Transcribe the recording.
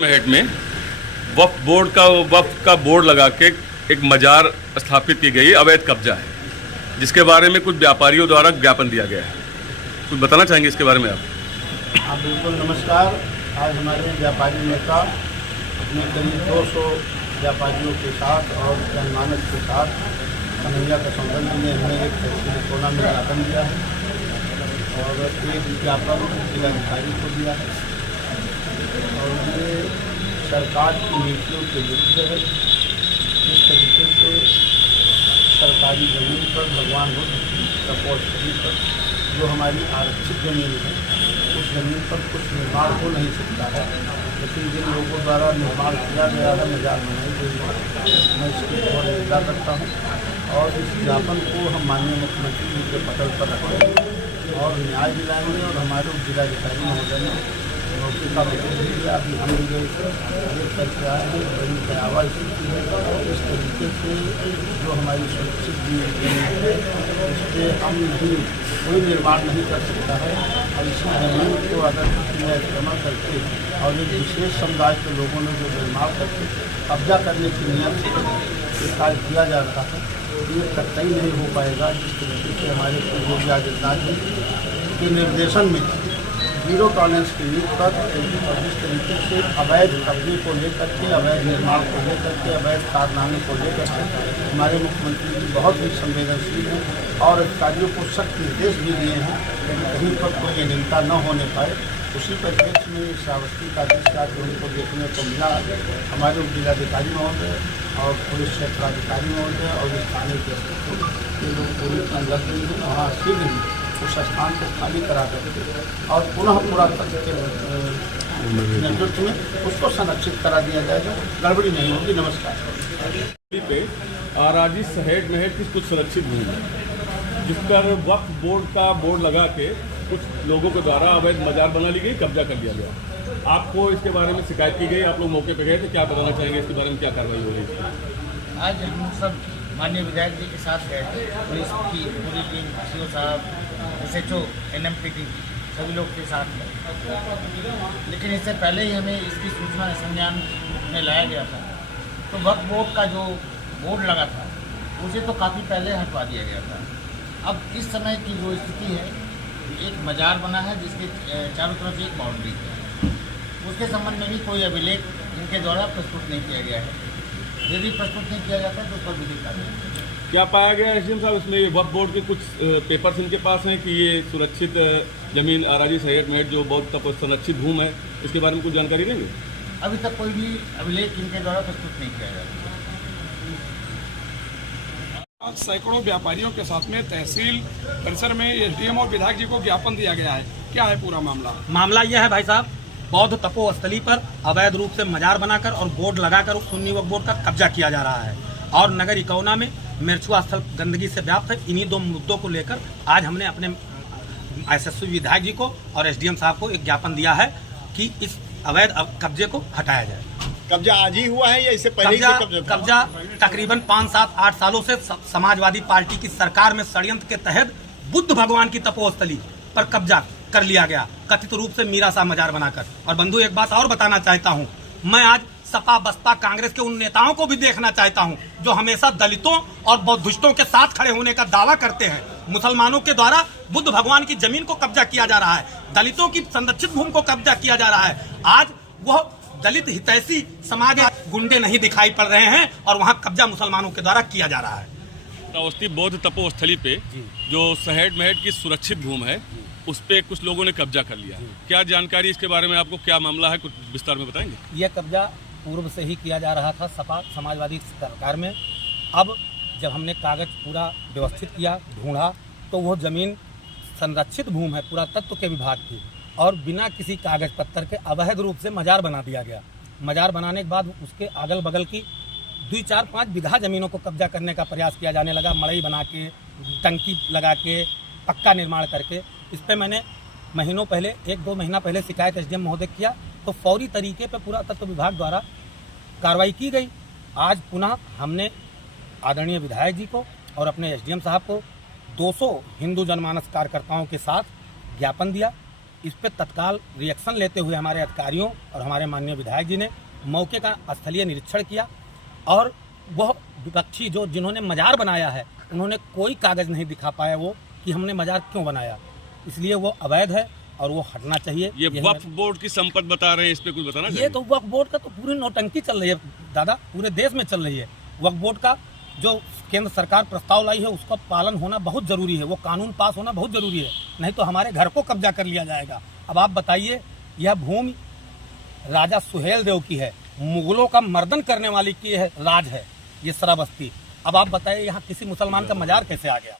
मेहट में वक्फ का बोर्ड लगा के एक मजार स्थापित की गई अवैध कब्जा है, जिसके बारे में कुछ व्यापारियों द्वारा ज्ञापन दिया गया है। कुछ बताना चाहेंगे इसके बारे में आप? हाँ बिल्कुल, नमस्कार। आज हमारे व्यापारी नेता अपने करीब 200 व्यापारियों के साथ और जनमानस के साथ कन्हैया का संबंध में हमने एक तहसील सोना में ज्ञापन दिया है और एक ज्ञापन जिलाधिकारी को दिया है और ये सरकार की नीतियों के विरुद्ध है। जिस तरीके से सरकारी ज़मीन पर भगवान बुद्ध की तपोस्थली पर जो हमारी आरक्षित ज़मीन है, उस ज़मीन पर कुछ निर्माण हो नहीं सकता है, लेकिन जिन लोगों द्वारा निर्माण किया गया है, मजार बनाई गई है, मैं इसकी बहुत निंदा करता हूँ और इस ज्ञापन को हम माननीय मुख्यमंत्री जी के पटल पर रखेंगे और न्याय दिलाएंगे। और हमारे जिलाधिकारी महोदय ने मौके का भी दिया, अभी हम भी ये करके आए हैं। बड़ी भयावह स्थिति है। इस तरीके से जो हमारी सुरक्षित ज़मीन है, उस पर हम नहीं कोई निर्माण नहीं कर सकता है और इसी ज़मीन को अगर किसी ने इस्तेमाल करके और एक विशेष समुदाय के लोगों ने जो निर्माण करके कब्जा करने की नियत से ये कार्य किया जा रहा है, ये कतई नहीं हो पाएगा। जिस तरीके से हमारे योगी आदित्यनाथ जी के निर्देशन में जीरो टॉलरेंस की नीति पर और जिस तरीके से अवैध कब्जे को लेकर के, अवैध निर्माण को लेकर के, अवैध कारनामे को लेकर के हमारे मुख्यमंत्री जी बहुत ही संवेदनशील हैं और अधिकारियों को सख्त निर्देश भी दिए हैं, लेकिन कहीं पर कोई अनियमितता न होने पाए। उसी परिप्रेक्ष्य में श्रावस्ती का दृश्य जो उनको देखने को मिला, हमारे उप जिलाधिकारी महोदय और पुलिस क्षेत्राधिकारी महोदय और स्थानीय के स्तर के लोग पूरी तरह लग गई हैं। वहाँ शीघ्र ही उस स्थान को खाली करा करके और पुनः पुरातत्व के नेतृत्व में उसको संरक्षित करा दिया जाएगा, गड़बड़ी नहीं होगी। नमस्कार। पे आराजी सहेट मेहट की कुछ सुरक्षित भूमि है, जिस पर वक्फ बोर्ड का बोर्ड लगा के कुछ लोगों के द्वारा अवैध मजार बना ली गई, कब्जा कर लिया गया। आपको इसके बारे में शिकायत की गई, आप लोग मौके पर गए थे, क्या बताना चाहेंगे इसके बारे में, क्या कार्रवाई हो रही है? आज हम सब माननीय विधायक जी के साथ गए थे, पुलिस की पूरी टीम, सीओ साहब, SHO, NMPT सभी लोग के साथ में। लेकिन इससे पहले ही हमें इसकी सूचना संज्ञान में लाया गया था, तो वक्फ बोर्ड का जो बोर्ड लगा था उसे तो काफ़ी पहले हटवा दिया गया था। अब इस समय की जो स्थिति है, एक मजार बना है जिसके चारों तरफ एक बाउंड्री है, उसके संबंध में भी कोई अभिलेख इनके द्वारा प्रस्तुत नहीं किया गया है। यदि प्रस्तुत नहीं किया जाता है तो उस पर विधि कार्रवाई। क्या पाया गया SDM साहब इसमें? ये वक्फ बोर्ड के कुछ पेपर्स इनके पास हैं कि ये सुरक्षित जमीन आराजी सहेट मेहट जो बहुत संरक्षित भूमि है, इसके बारे में कुछ जानकारी देंगे? अभी तक कोई भी अभिलेख इनके द्वारा प्रस्तुत नहीं किया जाता। आज सैकड़ों व्यापारियों के साथ में तहसील परिसर में SDM और विधायक जी को ज्ञापन दिया गया है। क्या है पूरा मामला? मामला यह है भाई साहब, बौद्ध तपोस्थली पर अवैध रूप से मजार बनाकर और बोर्ड लगाकर सुन्नी वक्फ बोर्ड का कब्जा किया जा रहा है और नगर इकौना में मिर्चुआ स्थल गंदगी से व्याप्त है। इन्हीं दो मुद्दों को लेकर आज हमने अपने SSU विधायक जी को और SDM साहब को एक ज्ञापन दिया है कि इस अवैध कब्जे को हटाया जाए। कब्जा आज ही हुआ है या इससे पहले? कब्जा तकरीबन 5, 7, 8 सालों से समाजवादी पार्टी की सरकार में षड्यंत्र के तहत बुद्ध भगवान की तपोस्थली पर कब्जा कर लिया गया, कथित रूप से मीरा सा मजार बनाकर। और बंधु एक बात और बताना चाहता हूं, मैं आज सपा बसपा कांग्रेस के उन नेताओं को भी देखना चाहता हूं जो हमेशा दलितों और बौद्धिस्टों के साथ खड़े होने का दावा करते हैं। मुसलमानों के द्वारा बुद्ध भगवान की जमीन को कब्जा किया जा रहा है, दलितों की संरक्षित भूमि को कब्जा किया जा रहा है। आज वह दलित हितैषी समाज गुंडे नहीं दिखाई पड़ रहे हैं और वहाँ कब्जा मुसलमानों के द्वारा किया जा रहा है। श्रावस्ती बौद्ध तपोस्थली पे जो सहेट मेहट की सुरक्षित भूमि है, उस पे कुछ लोगों ने कब्जा कर लिया। क्या जानकारी इसके बारे में आपको? क्या मामला है, कुछ विस्तार में बताएंगे? यह कब्जा पूर्व से ही किया जा रहा था सपा समाजवादी सरकार में। अब जब हमने कागज पूरा व्यवस्थित किया, ढूंढा, तो वो जमीन संरक्षित भूमि है पुरातत्व के विभाग की और बिना किसी कागज पत्तर के अवैध रूप से मजार बना दिया गया। मजार बनाने के बाद उसके अगल बगल की 2, 4, 5 बीघा जमीनों को कब्जा करने का प्रयास किया जाने लगा, मड़ई बना के, टंकी लगा के, पक्का निर्माण करके। इस पर मैंने महीनों पहले, 1-2 महीना पहले शिकायत SDM महोदय किया, तो फौरी तरीके पर पुरातत्व विभाग द्वारा कार्रवाई की गई। आज पुनः हमने आदरणीय विधायक जी को और अपने SDM साहब को 200 हिंदू जनमानस कार्यकर्ताओं के साथ ज्ञापन दिया इस पर तत्काल रिएक्शन लेते हुए हमारे अधिकारियों और हमारे माननीय विधायक जी ने मौके का स्थलीय निरीक्षण किया और वह विपक्षी जिन्होंने मजार बनाया है उन्होंने कोई कागज नहीं दिखा पाया वो कि हमने मजार क्यों बनाया, इसलिए वो अवैध है और वो हटना चाहिए। ये वक्फ बोर्ड की संपत्ति बता रहे हैं, इस पे कुछ बताना ये तो वक्फ बोर्ड का तो पूरी नौटंकी चल रही है दादा, पूरे देश में चल रही है। वक्फ बोर्ड का जो केंद्र सरकार प्रस्ताव लाई है उसका पालन होना बहुत जरूरी है, वो कानून पास होना बहुत जरूरी है, नहीं तो हमारे घर को कब्जा कर लिया जाएगा। अब आप बताइए, यह भूमि राजा सुहेल देव की है, मुगलों का मर्दन करने वाली की है राज है ये श्रावस्ती। अब आप बताइए यहाँ किसी मुसलमान का मजार कैसे आ गया?